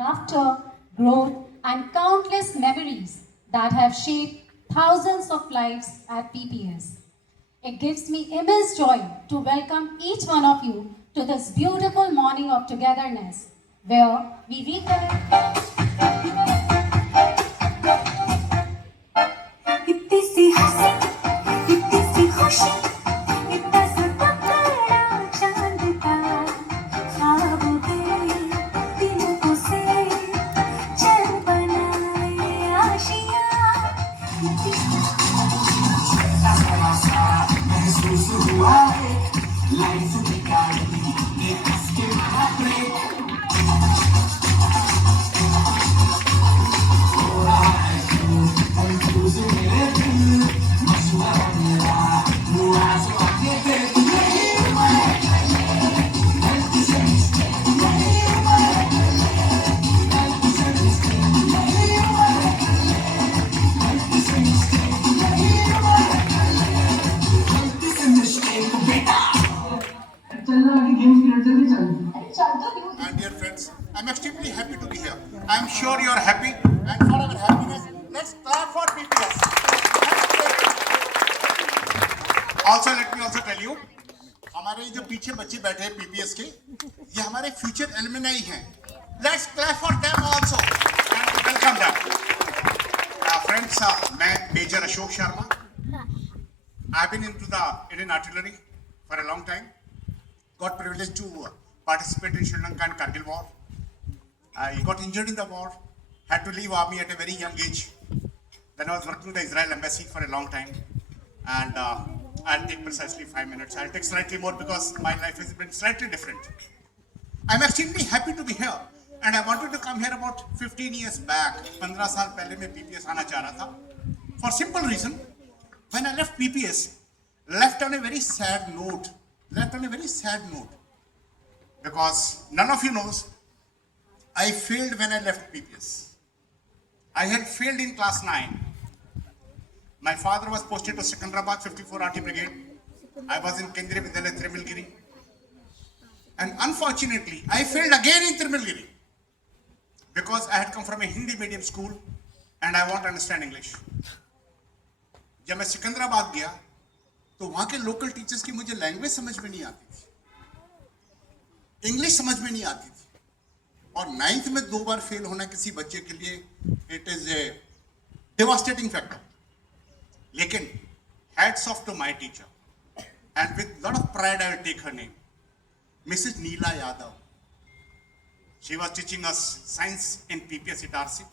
Laughter, growth, and countless memories that have shaped thousands of lives at PPS. It gives me immense joy to welcome each one of you to this beautiful morning of togetherness, where we reconnect. इतनी सी हंसी, इतनी सी खुशी, इतना सा टकराया चांद का, ख्वाब गए दिलों से, चल बनाए आशियाँ। महसूस हुआ है लाइफ निकाली ये इसके बारे And dear friends, I'm extremely happy to be here. I'm sure you're happy, and for our happiness, let's clap for PPS. Also, let me also tell you, हमारे जो पीछे बच्चे बैठे हैं PPS के, ये हमारे future alumni हैं. Let's clap for them also and welcome them. Friends, मैं Major Ashok Sharma. I've been into the Indian Artillery for a long time. Got privileged to participate in Sri Lanka and Kargil war. I got injured in the war, had to leave army at a very young age. Then I was working with the Israel embassy for a long time. And I'll take precisely 5 minutes. I'll take slightly more because my life has been slightly different. I'm extremely happy to be here. And I wanted to come here about 15 years back. 15 साल पहले मैं PPS आना चाह रहा था. For simple reason, when I left PPS, left on a very sad note. Because none of you knows, I failed when I left PPS. I had failed in class 9. My father was posted to Secunderabad 54 RT Brigade. I was in Kendriya Vidyalaya Tirumilgiri. And unfortunately, I failed again in Tirumilgiri. Because I had come from a Hindi medium school and I want to understand English. जब मैं सिकंदराबाद गया तो वहाँ के local teachers की मुझे language समझ में नहीं आती थी, इंग्लिश समझ में नहीं आती थी, और 9th में 2 बार फेल होना किसी बच्चे के लिए it is a devastating factor. लेकिन hats off to my teacher and with lot of pride I will take her name, missus Neela Yadav. She was teaching us science in PPS Itarsi.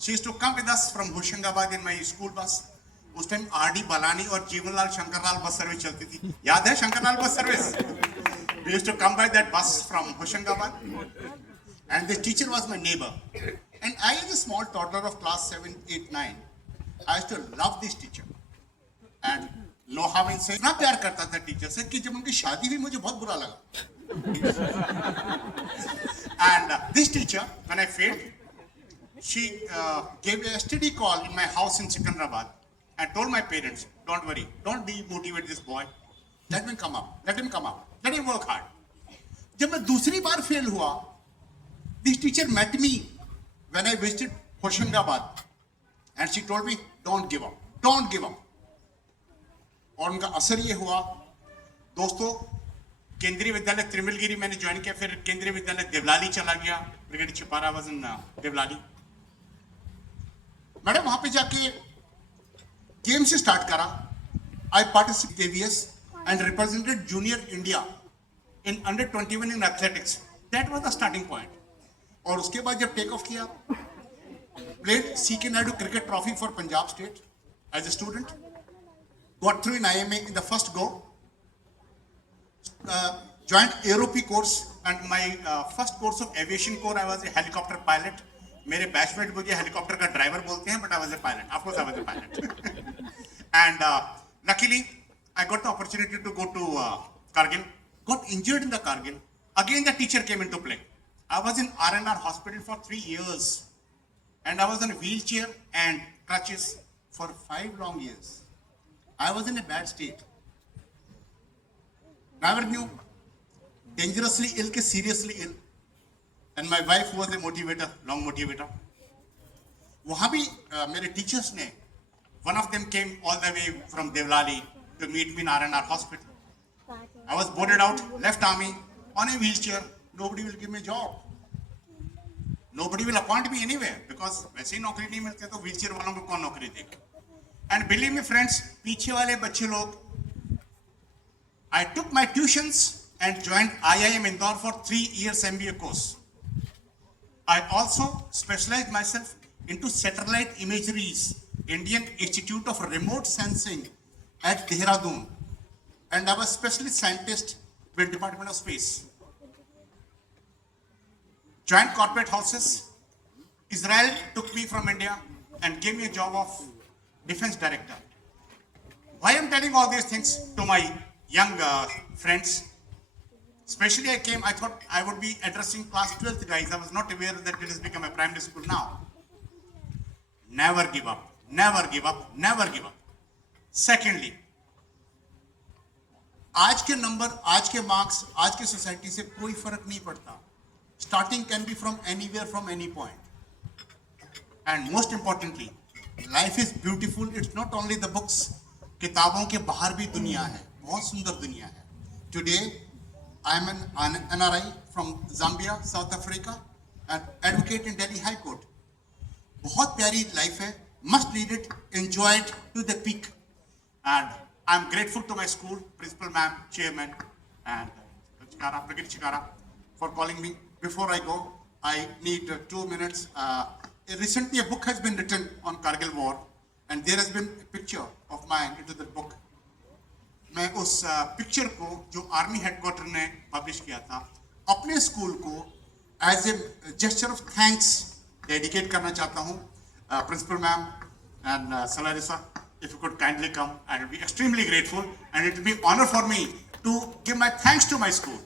She used to come with us from Hoshangabad in my school bus. उस time RD Balani और Jivanlal Shankarlal bus service चलती थी. याद है Shankarlal bus service? We used to come by that bus from Hoshangabad. And this teacher was my neighbor. And I, as a small toddler of class 7, 8, 9, I used to love this teacher. And no harm in saying, इतना प्यार करता था teacher से कि जब उनकी शादी हुई मुझे बहुत बुरा लगा. And this teacher, when I failed, she gave a STD call in my house in Secunderabad and told my parents, don't worry, don't demotivate this boy. Let him come up. Let him work hard. जब मैं दूसरी बार fail हुआ, this teacher met me when I visited Hoshangabad, and she told me, don't give up. और उनका असर ये हुआ दोस्तों केंद्रीय विद्यालय त्रिमिलगिरी मैंने ज्वाइन किया, फिर केंद्रीय विद्यालय देवलाली चला गया, ब्रिगेड छिपारा वाज इन देवलाली। मैडम वहां पे जाके गेम से स्टार्ट करा। I participate KVS and represented junior India in under 21 in athletics. That was the starting point. और उसके बाद जब टेक ऑफ किया, played C.K. Naidu Cricket Trophy for Punjab State as a student. Got through in IMA in the first go. Joined AeroP course, and my first course of aviation core, I was a helicopter pilot. मेरे batchmate मुझे helicopter का driver बोलते हैं, but I was a pilot. Of course, I was a pilot. And luckily, I got the opportunity to go to Kargil. Got injured in the Kargil. Again, the teacher came into play. I was in R&R hospital for 3 years. And I was in a wheelchair and crutches for 5 long years. I was in a bad state. Never knew. Dangerously ill ke seriously ill. And my wife was a motivator, long motivator. वहाँ भी मेरे teachers ने, one of them came all the way from Devlali to meet me in R&R hospital. I was boarded out, left army, on a wheelchair. Nobody will give me a job. Nobody will appoint me anywhere because वैसे ही नौकरी नहीं मिलती तो wheelchair वालों को कौन नौकरी देगा? And believe me friends, पीछे वाले बच्चे लोग, I took my tuitions and joined IIM Indore for 3 years MBA course. I also specialized myself into satellite imageries, Indian Institute of Remote Sensing at Dehradun, and I was specialist scientist with Department of Space. Joined corporate houses. Israel took me from India and gave me a job of defense director. Why I'm telling all these things to my young friends? Especially I thought I would be addressing class 12th guys. I was not aware that it has become a primary school now. Never give up, never give up, never give up. Secondly, आज के number, आज के marks, आज के society से कोई फर्क नहीं पड़ता. Starting can be from anywhere, from any point. And most importantly, life is beautiful. It's not only the books. किताबों के बाहर भी दुनिया है, बहुत सुंदर दुनिया है. Today, I am an NRI from Zambia, South Africa, and advocate in Delhi High Court. बहुत प्यारी life है, must lead it, enjoy it to the peak. And I am grateful to my school, principal ma'am, chairman, and Brigadier Chikara for calling me. Before I go, I need 2 minutes. Recently, a book has been written on Kargil War, and there has been a picture of mine into the book. मैं उस picture को जो army headquarter ने publish किया था, अपने school को as a gesture of thanks dedicate करना चाहता हूँ. Principal ma'am and Salari sir, if you could kindly come, I will be extremely grateful, and it will be honor for me to give my thanks to my school.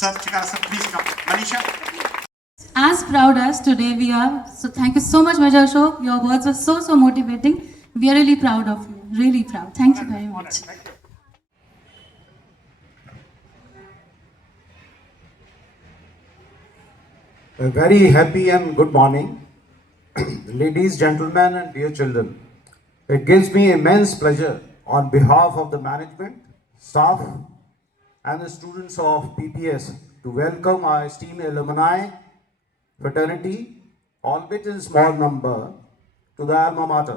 Sir, Chikara sir, please come. Manisha. As proud as today we are, so thank you so much, Major Ashok. Your words were so motivating. We are really proud of you, really proud. Thank you very much. A very happy and good morning, ladies, gentlemen, and dear children. It gives me immense pleasure on behalf of the management, staff, and the students of PPS to welcome our esteemed alumni fraternity, albeit in small number, to the alma mater.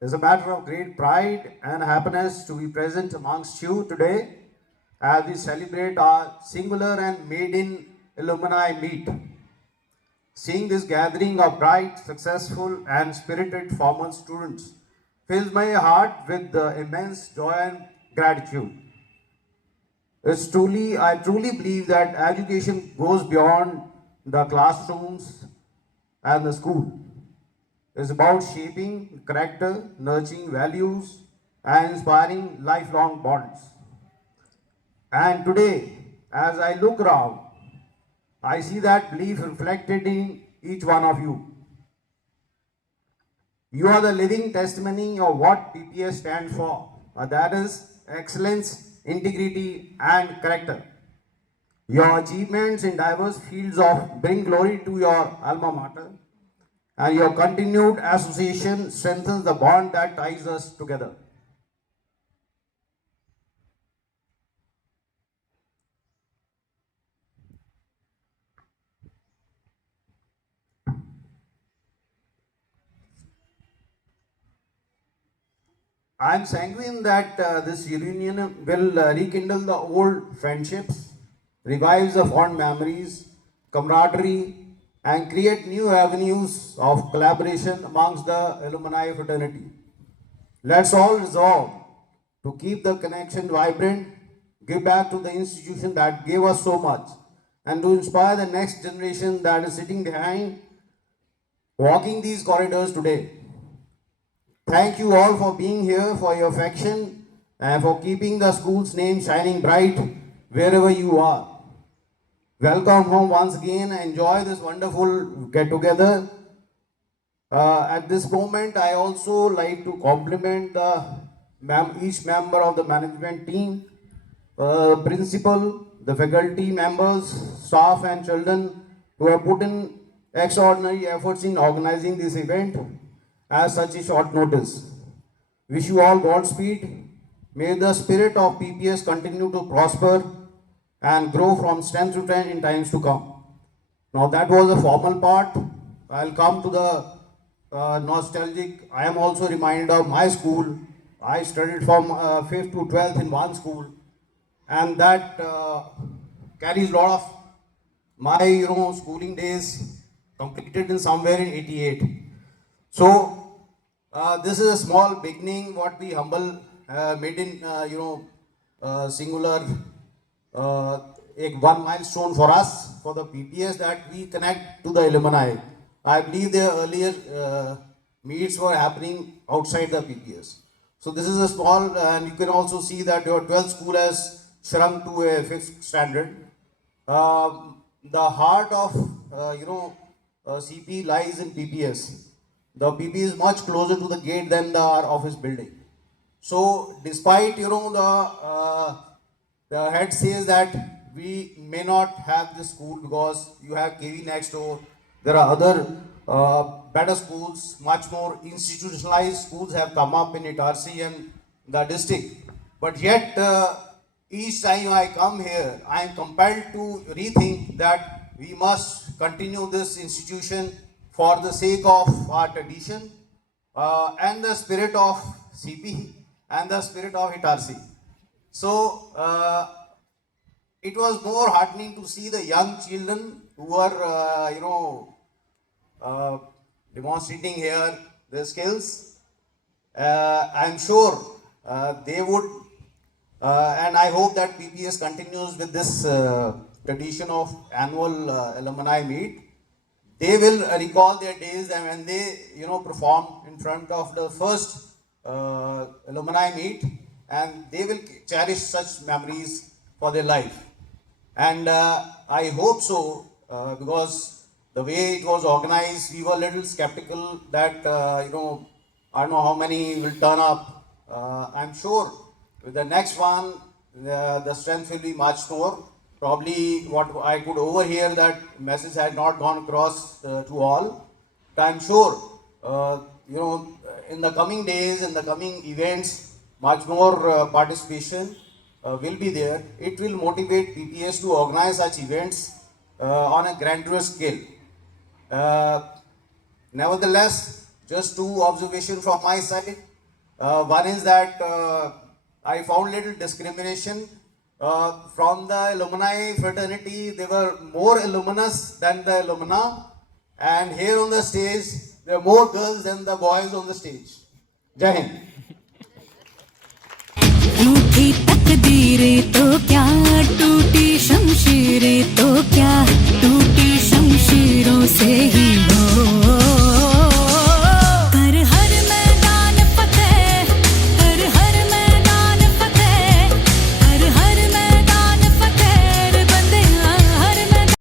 It is a matter of great pride and happiness to be present amongst you today as we celebrate our singular and maiden alumni meet. Seeing this gathering of bright, successful, and spirited former students fills my heart with immense joy and gratitude. I truly believe that education goes beyond the classrooms and the school. It's about shaping character, nurturing values, and inspiring lifelong bonds. And today, as I look around, I see that belief reflected in each one of you. You are the living testimony of what PPS stands for. That is excellence, integrity, and character. Your achievements in diverse fields bring glory to your alma mater, and your continued association strengthens the bond that ties us together. I am sanguine that this reunion will rekindle the old friendships, revive the fond memories, camaraderie, and create new avenues of collaboration amongst the alumni fraternity. Let's all resolve to keep the connection vibrant, give back to the institution that gave us so much, and to inspire the next generation that is sitting behind, walking these corridors today. Thank you all for being here, for your affection, and for keeping the school's name shining bright wherever you are. Welcome home once again. Enjoy this wonderful get together. At this moment, I also like to compliment each member of the management team, principal, the faculty members, staff, and children who have put in extraordinary efforts in organizing this event at such a short notice. Wish you all Godspeed. May the spirit of PPS continue to prosper and grow from strength to strength in times to come. Now that was the formal part. I'll come to the nostalgic. I am also reminded of my school. I studied from 5th to 12th in one school, and that carries a lot of my schooling days completed in somewhere in 88. So this is a small beginning, what we humble made in singular one milestone for us, for the PPS, that we connect to the alumni. I believe their earlier meets were happening outside the PPS. So this is a small, and you can also see that your 12th school has shrunk to a 5th standard. The heart of CP lies in PPS. The PP is much closer to the gate than our office building. So despite the head says that we may not have this school because you have KV next door, there are other better schools, much more institutionalized schools have come up in Itarsi and the district. But yet each time I come here, I am compelled to rethink that we must continue this institution for the sake of our tradition and the spirit of CP and the spirit of Itarsi. So it was more heartening to see the young children who were, demonstrating here their skills. I'm sure they would, and I hope that PPS continues with this tradition of annual alumni meet. They will recall their days and when they, perform in front of the first alumni meet, and they will cherish such memories for their life. And I hope so, because the way it was organized, we were a little skeptical that, I don't know how many will turn up. I'm sure with the next one, the strength will be much more. Probably what I could overhear, that message had not gone across to all. But I'm sure, in the coming days, in the coming events, much more participation will be there. It will motivate PPS to organize such events on a grandiose scale. Nevertheless, just two observations from my side. One is that I found little discrimination. From the alumni fraternity, there were more alumnus than the alumna, and here on the stage, there are more girls than the boys on the stage. Jai Hind. टूटी तकदीरें तो क्या, टूटी शमशीरें तो क्या, टूटी शमशीरों से ही